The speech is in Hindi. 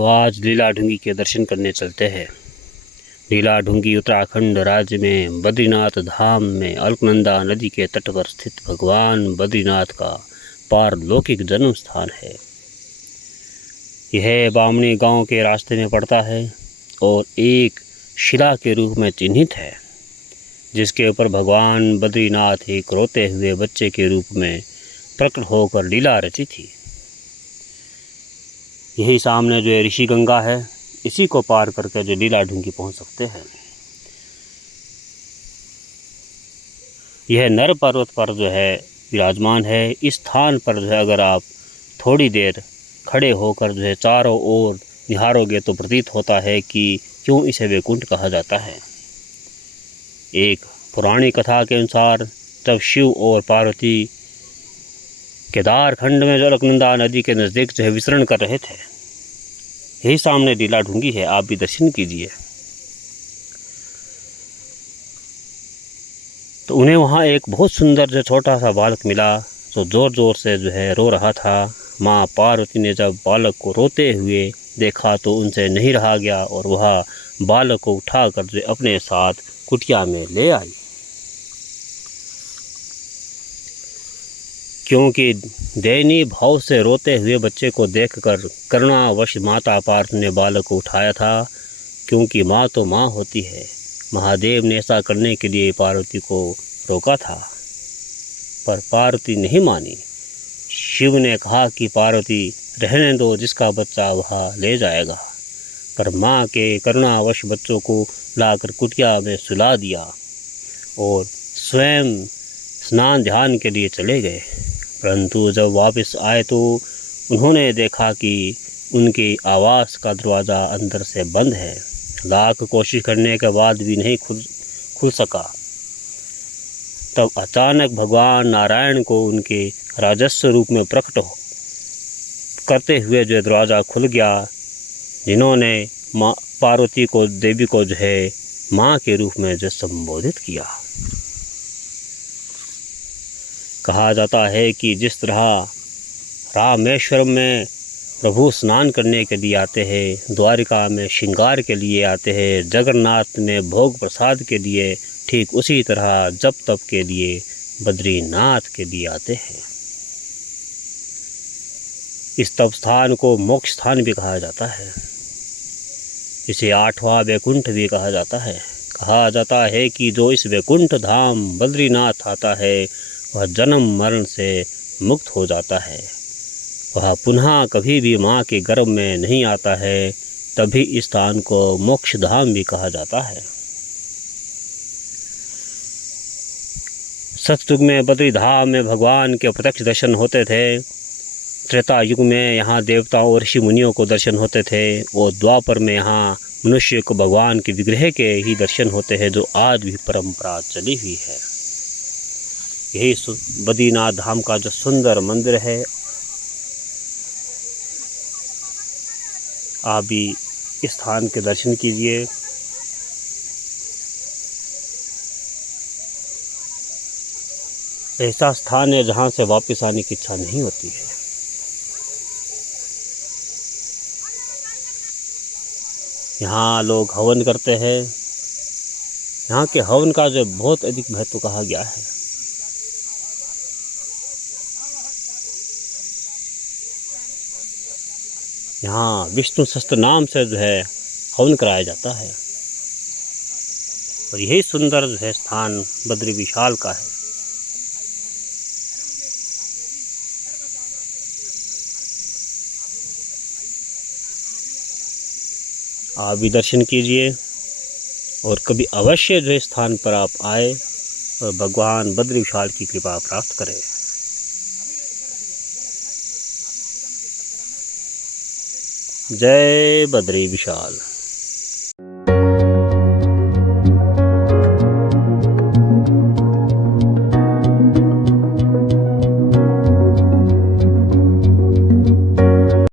तो आज लीला ढूंगी के दर्शन करने चलते हैं। लीला ढूंगी उत्तराखंड राज्य में बद्रीनाथ धाम में अलकनंदा नदी के तट पर स्थित भगवान बद्रीनाथ का पारलौकिक जन्म स्थान है। यह बामणी गांव के रास्ते में पड़ता है और एक शिला के रूप में चिन्हित है, जिसके ऊपर भगवान बद्रीनाथ एक रोते हुए बच्चे के रूप में प्रकट होकर लीला रची थी। यही सामने जो ऋषि गंगा है, इसी को पार करके जो लीला ढूंगी पहुंच सकते हैं। यह नर पर्वत पर जो है विराजमान है। इस स्थान पर जो है अगर आप थोड़ी देर खड़े होकर जो है चारों ओर निहारोगे तो प्रतीत होता है कि क्यों इसे वैकुंठ कहा जाता है। एक पुरानी कथा के अनुसार जब शिव और पार्वती केदार खंड में जो अलकनंदा नदी के नज़दीक जो है विचरण कर रहे थे, यही सामने लीला ढूंगी है, आप भी दर्शन कीजिए। तो उन्हें वहाँ एक बहुत सुंदर जो छोटा सा बालक मिला, जो ज़ोर ज़ोर से जो है रो रहा था। माँ पार्वती ने जब बालक को रोते हुए देखा तो उनसे नहीं रहा गया और वह बालक को उठाकर जो अपने साथ कुटिया में ले आई। क्योंकि दयनीय भाव से रोते हुए बच्चे को देखकर करुणावश माता पार्वती ने बालक को उठाया था। क्योंकि माँ तो माँ होती है। महादेव ने ऐसा करने के लिए पार्वती को रोका था, पर पार्वती नहीं मानी। शिव ने कहा कि पार्वती रहने दो, जिसका बच्चा वह ले जाएगा। पर माँ के करुणावश बच्चों को लाकर कुटिया में सुला दिया और स्वयं स्नान ध्यान के लिए चले गए। परंतु जब वापस आए तो उन्होंने देखा कि उनके आवास का दरवाज़ा अंदर से बंद है। लाख कोशिश करने के बाद भी नहीं खुल सका। तब अचानक भगवान नारायण को उनके राजस्व रूप में प्रकट करते हुए जो दरवाज़ा खुल गया, जिन्होंने माँ पार्वती को देवी को जो है माँ के रूप में जो संबोधित किया। कहा जाता है कि जिस तरह रामेश्वरम में प्रभु स्नान करने के लिए आते हैं, द्वारिका में श्रृंगार के लिए आते हैं, जगन्नाथ में भोग प्रसाद के लिए, ठीक उसी तरह जप तप के लिए बद्रीनाथ के लिए आते हैं। इस तप स्थान को मोक्ष स्थान भी कहा जाता है। इसे 8वां वैकुंठ भी कहा जाता है। कहा जाता है कि जो इस वैकुंठ धाम बद्रीनाथ आता है वह जन्म मरण से मुक्त हो जाता है। वह पुनः कभी भी माँ के गर्भ में नहीं आता है। तभी इस स्थान को मोक्ष धाम भी कहा जाता है। सतयुग में बद्री धाम में भगवान के प्रत्यक्ष दर्शन होते थे। त्रेता युग में यहाँ देवताओं और ऋषि मुनियों को दर्शन होते थे और द्वापर में यहाँ मनुष्य को भगवान के विग्रह के ही दर्शन होते हैं, जो आज भी परंपरा चली हुई है। यही बद्रीनाथ धाम का जो सुंदर मंदिर है, आप भी इस स्थान के दर्शन कीजिए। ऐसा स्थान है जहाँ से वापस आने की इच्छा नहीं होती है। यहाँ लोग हवन करते हैं। यहाँ के हवन का जो बहुत अधिक महत्व कहा गया है। यहाँ विष्णु सहस्त्र नाम से जो है हवन कराया जाता है और यही सुंदर जो है स्थान बद्री विशाल का है। आप भी दर्शन कीजिए और कभी अवश्य जो स्थान पर आप आए और भगवान बद्री विशाल की कृपा प्राप्त करें। जय बद्री विशाल।